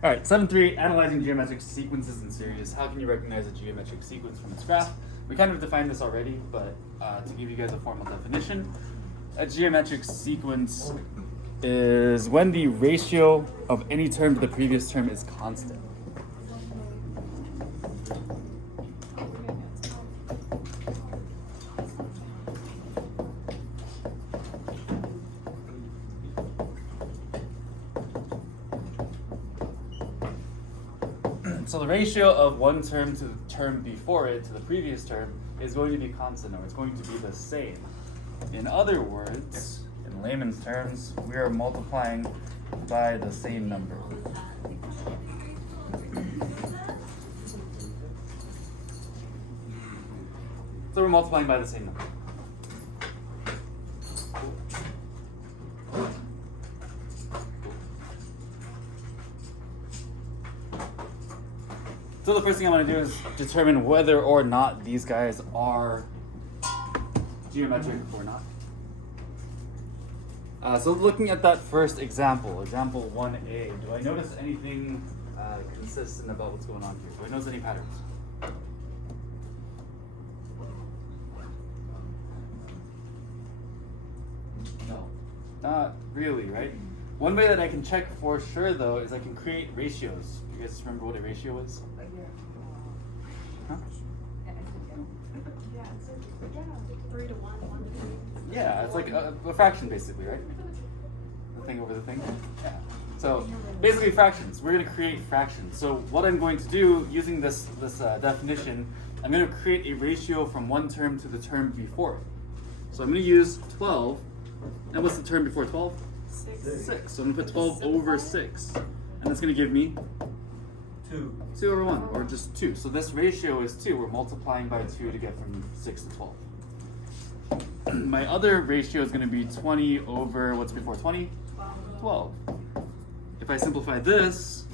All right, 7.3, analyzing geometric sequences in series. How can you recognize a geometric sequence from its graph? We kind of defined this already, but to give you guys a formal definition, a geometric sequence is when the ratio of any term to the previous term is constant. So the ratio of one term to the term before it to the previous term is going to be constant, or it's going to be the same. In other words, in layman's terms, we are multiplying by the same number. So we're multiplying by the same number. So the first thing I want to do is determine whether or not these guys are geometric or not. So looking at that first example, example 1a, do I notice anything consistent about what's going on here? Do I notice any patterns? No, not really, right? One way that I can check for sure, though, is I can create ratios. You guys remember what a ratio is? Huh? Yeah, 3 to 1, 1 to 3. Yeah, it's like a fraction, basically, right? The thing over the thing. Yeah. So basically, fractions. We're going to create fractions. So what I'm going to do, using this definition, I'm going to create a ratio from one term to the term before it. So I'm going to use 12. And what's the term before 12? 6. So I'm going to put 12 over 6. And that's going to give me 2 over 1, or just 2. So this ratio is 2. We're multiplying by 2 to get from 6 to 12. My other ratio is going to be 20 over, what's before 20? 12. If I simplify this,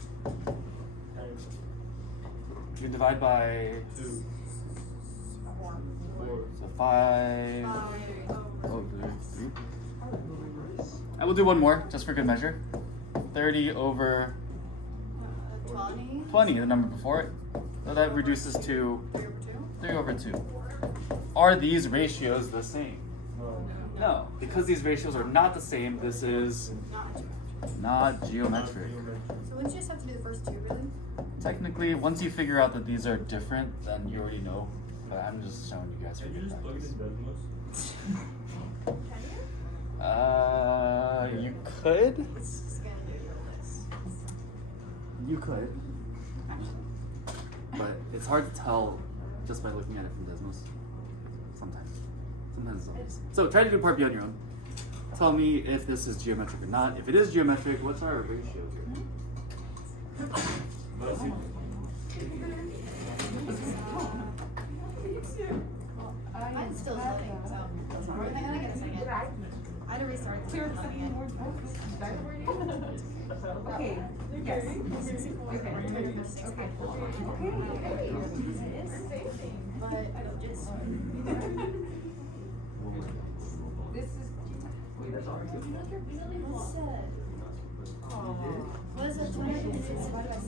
you divide by 2. So 5 over 3. I will do one more, just for good measure. 30 over 20, the number before it. So that reduces to 3 over 2. Are these ratios the same? No, because these ratios are not the same, this is not geometric. So wouldn't you just have to do the first 2, really? Technically, once you figure out that these are different, then you already know. But I'm just showing you guys for good practice. You could. It's just gonna do this. You could. But it's hard to tell just by looking at it from Desmos. Sometimes. Sometimes it's obvious. So try to do part B on your own. Tell me if this is geometric or not. If it is geometric, what's our ratio here? Mine's still loading, so we're gonna get a second. I had to restart the loading again. Okay. Yes. But I don't just. This is. What is it? 20 minutes divided by 6?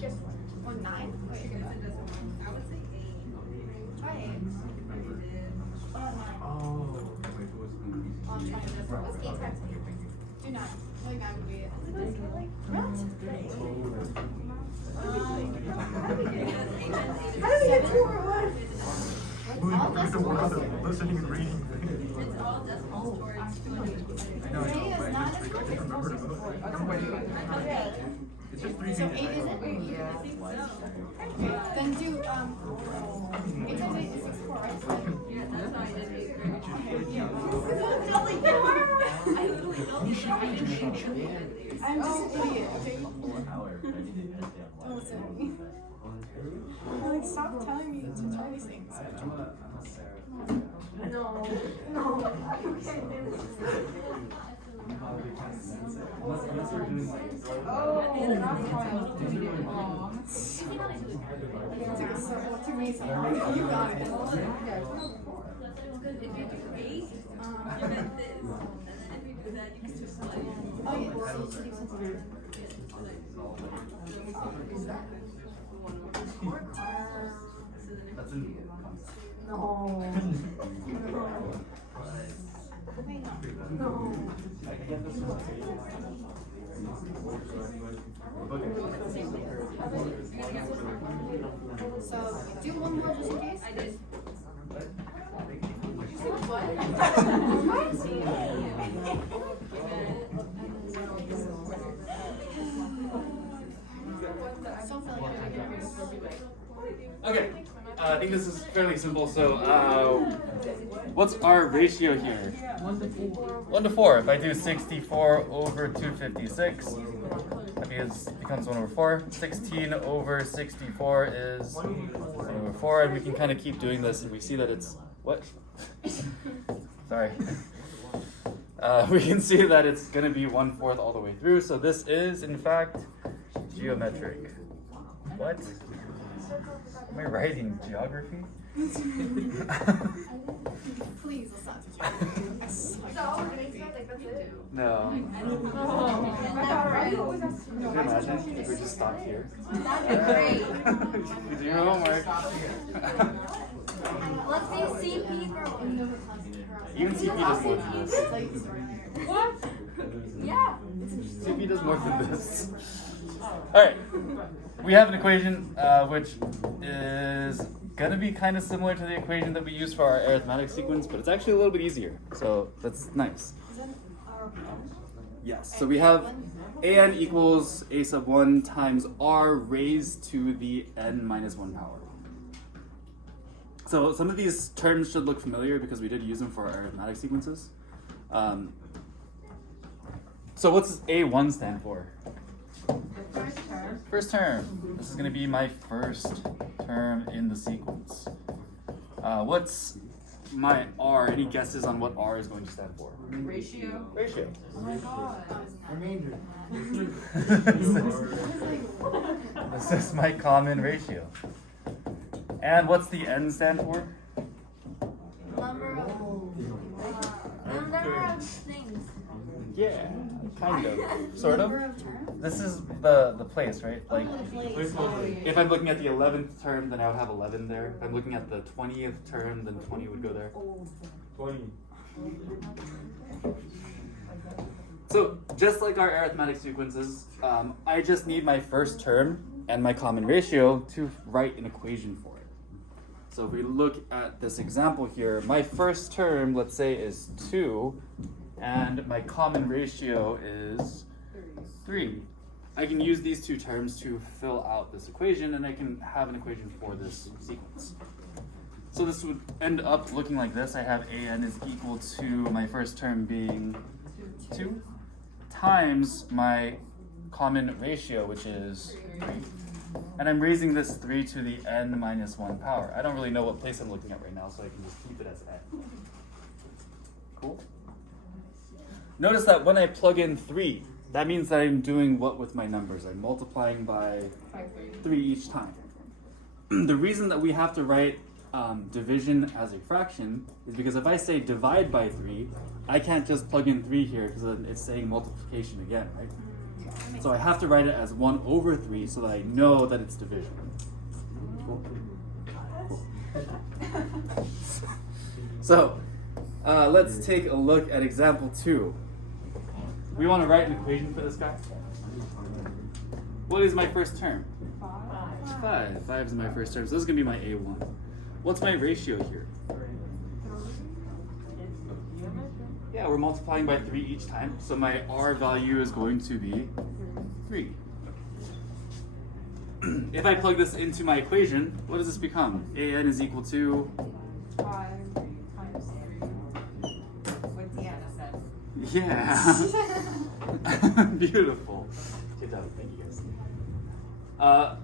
Guess what? Or 9? Wait. I would say 8. Try 8. Oh, 20. What's 8 times 8? Do 9. I think 9 would be it. How do we get 2 over 1? What? All decimals. Listening and reading. It's all decimals towards 20. Three is not a It's just 3 So 8 isn't? I think so. Okay, then do 8 times 8 is 64, right? Yeah, that's how I did it. I literally don't I'm just an idiot, okay? Don't listen to me. Like, stop telling me to try these things. No. You can't do this. Too many things. You got it. If you do 8, you get this. And then if you do that, you can just like. Oh, yeah. That's in No. So, do one more just in case? I did. I still feel like I'm gonna Okay, I think this is fairly simple. So, what's our ratio here? 1 to 4. If I do 64 over 256, that becomes 1 over 4. 16 over 64 is 1 over 4, and we can kind of keep doing this, and we see that it's what? Sorry. We can see that it's going to be 1/4 all the way through. So this is, in fact, geometric. What? Am I writing geography? Please, let's not do No. Can you imagine if we just stopped here? Do your homework. Let's do CP for one. Even CP does more than this. What? Yeah. CP does more than this. Alright. We have an equation which is going to be kind of similar to the equation that we use for our arithmetic sequence, but it's actually a little bit easier. So that's nice. Yes. So we have an equals a sub 1 times r raised to the n minus 1 power. So some of these terms should look familiar because we did use them for our arithmetic sequences. So what's A1 stand for? First term. This is going to be my first term in the sequence. What's my R? Any guesses on what R is going to stand for? Ratio. Ratio. Oh my god. Remainder. This is my common ratio. And what's the N stand for? Number of things. Yeah, kind of. Sort Number of. of terms? This is the place, right? Like, Place. if I'm looking at the 11th term, then I would have 11 there. If I'm looking at the 20th term, then 20 would go there. 20. So, just like our arithmetic sequences, I just need my first term and my common ratio to write an equation for it. So if we look at this example here, my first term, let's say, is 2, and my common ratio is 3. I can use these two terms to fill out this equation, and I can have an equation for this sequence. So this would end up looking like this. I have an is equal to my first term being 2 times my common ratio, which is 3. And I'm raising this 3 to the n minus 1 power. I don't really know what place I'm looking at right now, so I can just keep it as n. Cool? Notice that when I plug in 3, that means that I'm doing what with my numbers? I'm multiplying by 3 each time. The reason that we have to write division as a fraction is because if I say divide by 3, I can't just plug in 3 here because it's saying multiplication again, right? So I have to write it as 1 over 3 so that I know that it's division. Cool? So let's take a look at example 2. We want to write an equation for this guy. What is my first term? 5. 5 is my first term, so this is going to be my A1. What's my ratio here? Yeah, we're multiplying by 3 each time, so my R value is going to be 3. If I plug this into my equation, what does this become? AN is equal to 5 times 3 with the n set. Yeah. Beautiful. Good job. Thank you guys.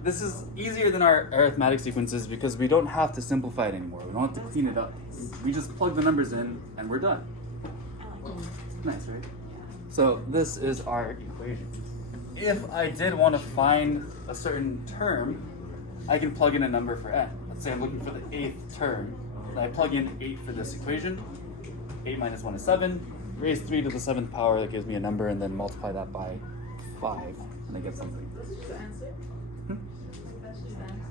This is easier than our arithmetic sequences because we don't have to simplify it anymore. We don't have to clean it up. We just plug the numbers in and we're done. Nice, right? So this is our equation. If I did want to find a certain term, I can plug in a number for n. Let's say I'm looking for the 8th term. And I plug in 8 for this equation. 8 minus 1 is 7. Raise 3 to the 7th power, that gives me a number, and then multiply that by 5, and I get something. Hmm?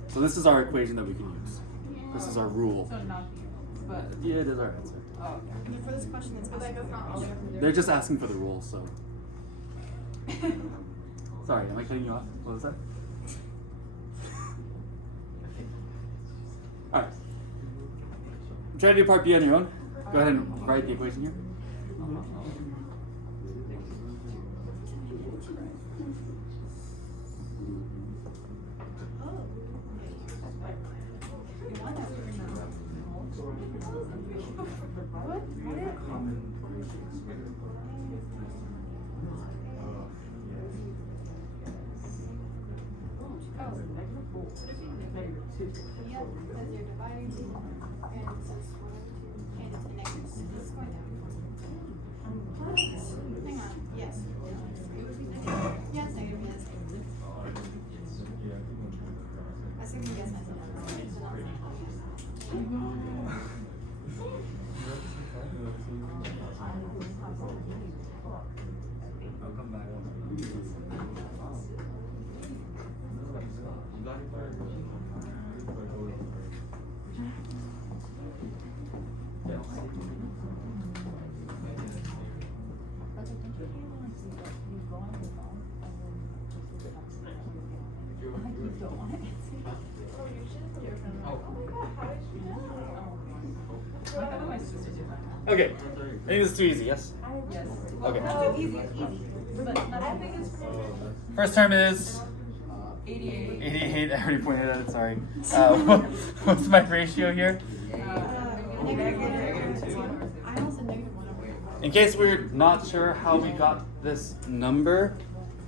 So this is our equation that we can use. This is our rule. So not the, but. Yeah, it is our answer. Oh, okay. I mean, for this question, it's like that's not all we have to do. They're just asking for the rule, so. Sorry, am I cutting you off? What was that? Alright. Try to do part B on your own. Go ahead and write the equation here. Yeah, because you're dividing and since 1 and 2 and it's a negative, so it's going down. Hang on, yes. Yes, negative, yes. I second guess myself. I'll come back. Okay. I think this is too easy, yes? Yes. Okay. Oh, easy, easy. But I think it's First term is 88. 88. I already pointed at it, sorry. What's my ratio here? I also negative 1 over here. In case we're not sure how we got this number,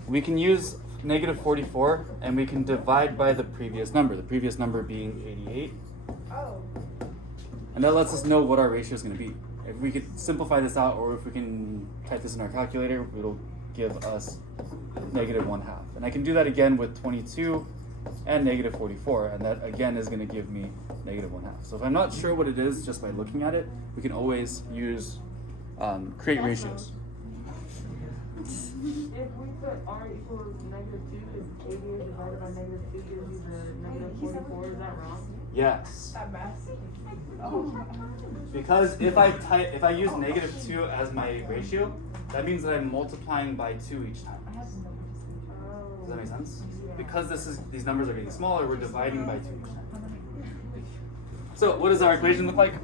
we can use negative 44 and we can divide by the previous number being 88. Oh. And that lets us know what our ratio is going to be. If we could simplify this out, or if we can type this in our calculator, it'll give us negative 1/2. And I can do that again with 22 and negative 44, and that again is going to give me negative 1/2. So if I'm not sure what it is just by looking at it, we can always use create ratios. If we put r equals -2, is 88 divided by -2 gives you the -44, is that wrong? Yes. That math. Because if I use negative 2 as my ratio, that means that I'm multiplying by 2 each time. Does that make sense? Because these numbers are getting smaller, we're dividing by 2 each time. So what does our equation look like?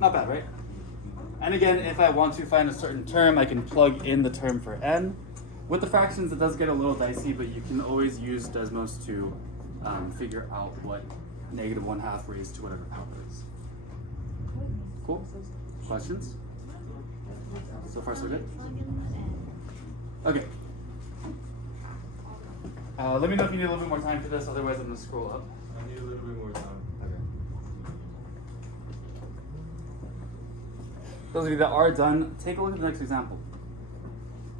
Not bad, right? And again, if I want to find a certain term, I can plug in the term for n. With the fractions, it does get a little dicey, but you can always use Desmos to figure out what negative 1/2 raised to whatever power is. Cool? Questions? So far, so good? Okay. Let me know if you need a little bit more time for this, otherwise I'm going to scroll up. I need a little bit more time. Okay. Those of you that are done, take a look at the next example.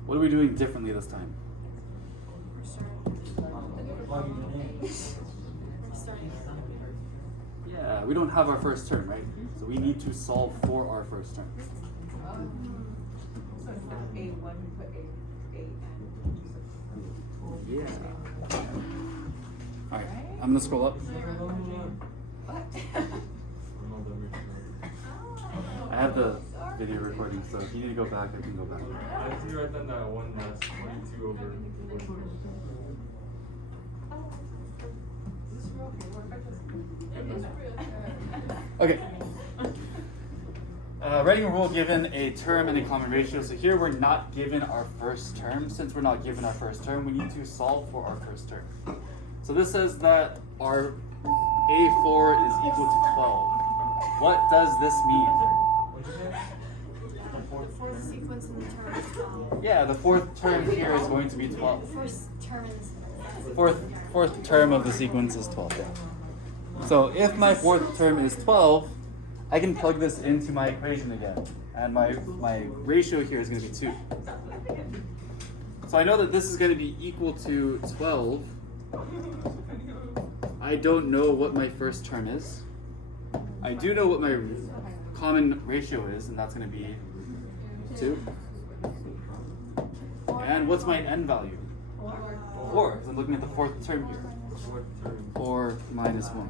What are we doing differently this time? Yeah, we don't have our first term, right? So we need to solve for our first term. So instead of A1, we put A and Yeah. Alright, I'm gonna scroll up. what? We're not done with I have the video recording, so if you need to go back, I can go back. I have to write down that one last 22 over. Okay. Writing a rule given a term and a common ratio. So here we're not given our first term. Since we're not given our first term, we need to solve for our first term. So this says that our A4 is equal to 12. What does this mean? The fourth sequence in the term is 12. Yeah, the fourth term here is going to be 12. Fourth term of the sequence is 12. Yeah. So if my fourth term is 12, I can plug this into my equation again. And my ratio here is going to be 2. So I know that this is going to be equal to 12 I don't know what my first term is. I do know what my common ratio is, and that's going to be 2. And what's my n value? 4, because I'm looking at the 4th term here. Fourth term. 4 minus 1.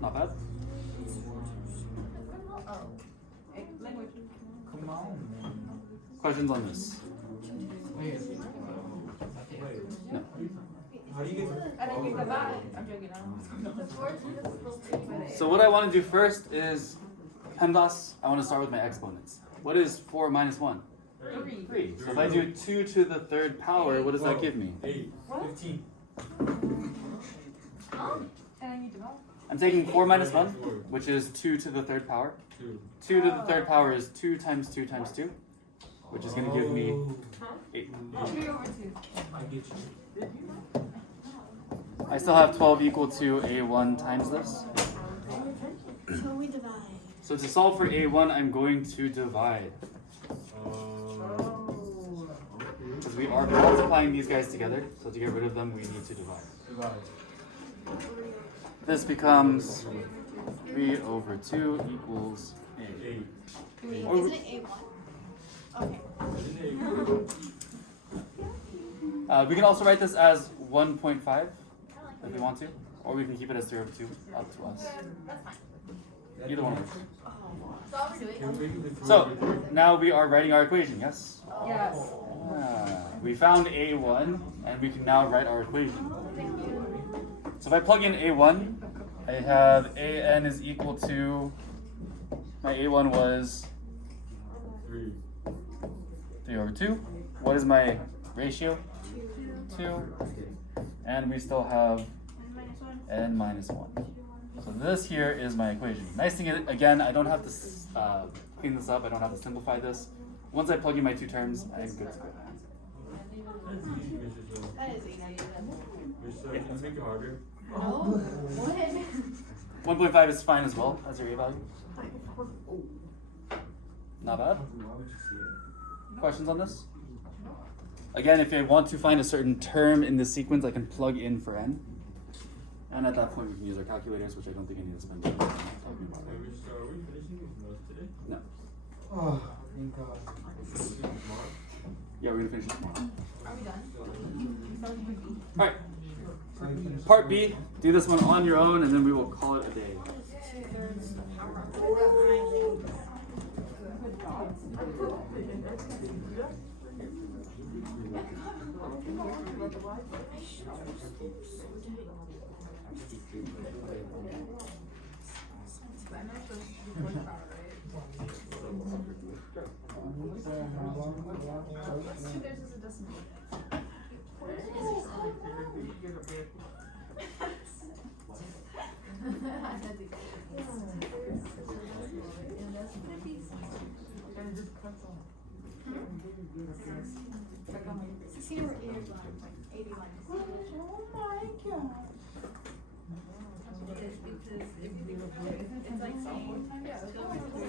Not bad. Come on, man. Questions on this? Wait. No. How do you get to I didn't get the vibe. I'm joking. I don't know. So what I want to do first is PEMDAS. I want to start with my exponents. What is 4 minus 1? 3. So if I do 2 to the 3rd power, what does that give me? 8. 15. And I need to know. I'm taking 4 minus 1, which is 2 to the 3rd power. 2. 2 to the 3rd power is 2 times 2 times 2, which is going to give me 8. 3 over 2. I get you. I still have 12 equal to A1 times this. So we divide. So to solve for A1, I'm going to divide. Because we are multiplying these guys together, so to get rid of them, we need to divide. This becomes 3 over 2 equals 8. 8. Or- Isn't it A1? Okay. we can also write this as 1.5 if we want to, or we can keep it as 3 over 2, up to us. Either one of them. So now we are writing our equation, yes? Yes. We found A1, and we can now write our equation. So if I plug in A1, I have AN is equal to, my A1 was 3. 3 over 2. What is my ratio? 2. And we still have n minus 1. So this here is my equation. Nice thing is, again, I don't have to clean this up. I don't have to simplify this. Once I plug in my 2 terms, I'm good to go. That's easy, Mr. Joe. That is easy. Mr. Can you make it harder? No. What? 1.5 is fine as well as your A value. Not bad. Questions on this? Again, if I want to find a certain term in the sequence, I can plug in for n. And at that point, we can use our calculators, which I don't think I need to spend time talking about. Are we finishing these notes today? No. Oh, thank God. Tomorrow? Yeah, we're gonna finish it tomorrow. Are we done? All right. Part B. Do this one on your own, and then we will call it a day. It's like saying,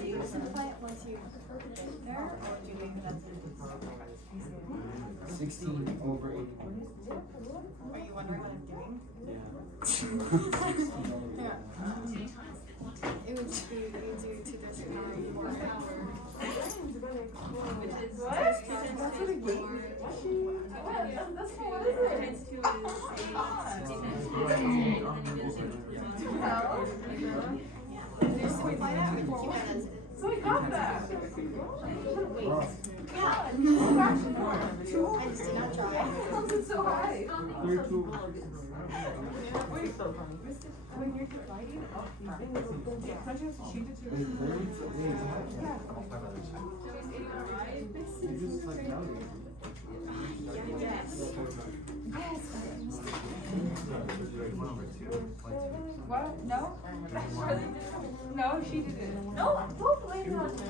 do you simplify it once you there, or do you think that's 16 over 80. Are you wondering what I'm doing? Yeah. It would be you do 2 times 4 Which is what? That's what a game. That's what is it? Times 2 is 8. Just simplify that, or did you add that? So we got that. Wait. Yeah. I just did not try. It's so high. You're too. Wait, so funny. When you're dividing up these things, don't you have to change it to You just like calculate. What? No? No, she didn't. No, don't blame it on me.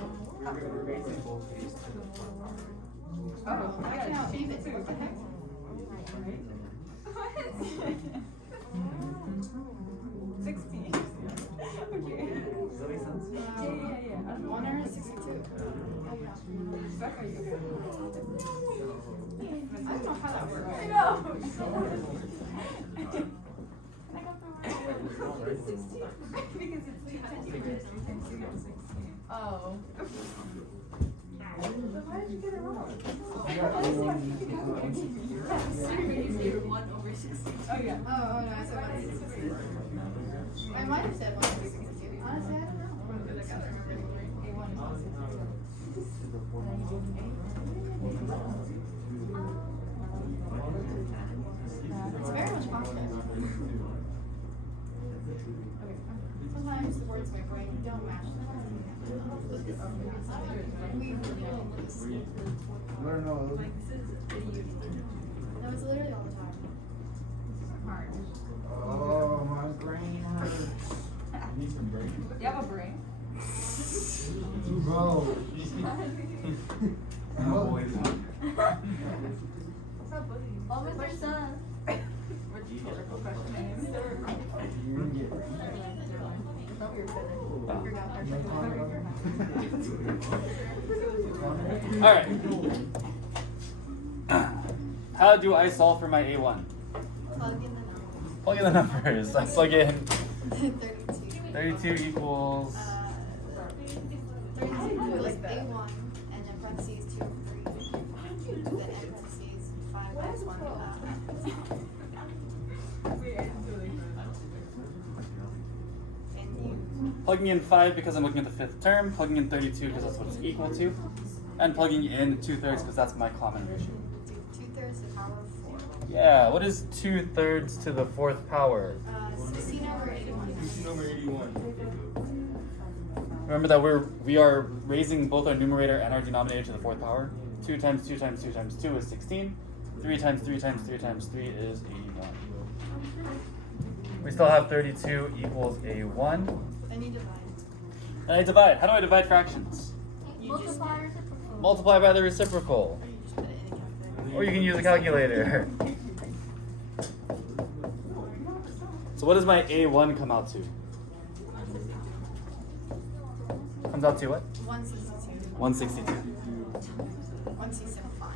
Oh, yeah, she did too. What the heck? What? 60. Okay. Does that make sense? Yeah. 162. Back are you? I don't know how that works. Oh. Why did you get it wrong? One over 16. Oh yeah. Oh, no, I said 162. I might have said 162. Honestly, I don't know. A1 is 162. It's very much positive. Okay. Sometimes the words in my brain don't match. Learn all those. No, it's literally all the time. Hard. Oh, my brain hurts. You need some brain? You have a brain? Bro. Oh, boy. What's up, buddy? Oh, Mr. Sun. Rhetorical question. You didn't get All right. How do I solve for my A1? Plug in the numbers. Plug in the numbers. I plug in 32. 32 equals. 32 is A1, and then parentheses 2, 3. And then parentheses 5 plus 1. And you. Plugging in 5 because I'm looking at the fifth term, plugging in 32 because that's what it's equal to, and plugging in 2/3 because that's my common ratio. Do 2/3 to the power of 4. Yeah, what is 2/3 to the fourth power? 16 over 81. 16 over 81. Remember that we are raising both our numerator and our denominator to the fourth power. 2 times 2 times 2 times 2 is 16. 3 times 3 times 3 times 3 is 81. We still have 32 equals A1. Then you divide. And I divide. How do I divide fractions? You just Multiply by the reciprocal. Or you just put it in a calculator. Or you can use a calculator. So what does my A1 come out to? Comes out to what? 162. 162. 165.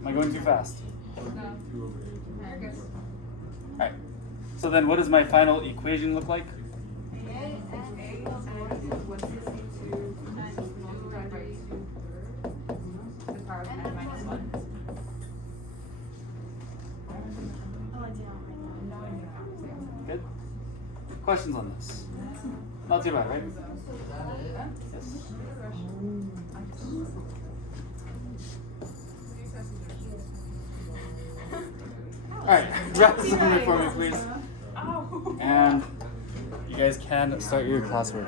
Am I going too fast? 2 over 8. Alright. So then what does my final equation look like? Oh, I do not right now. Good? Questions on this? Not too bad, right? Yes. Alright, wrap this up for me, please. And you guys can start your classwork.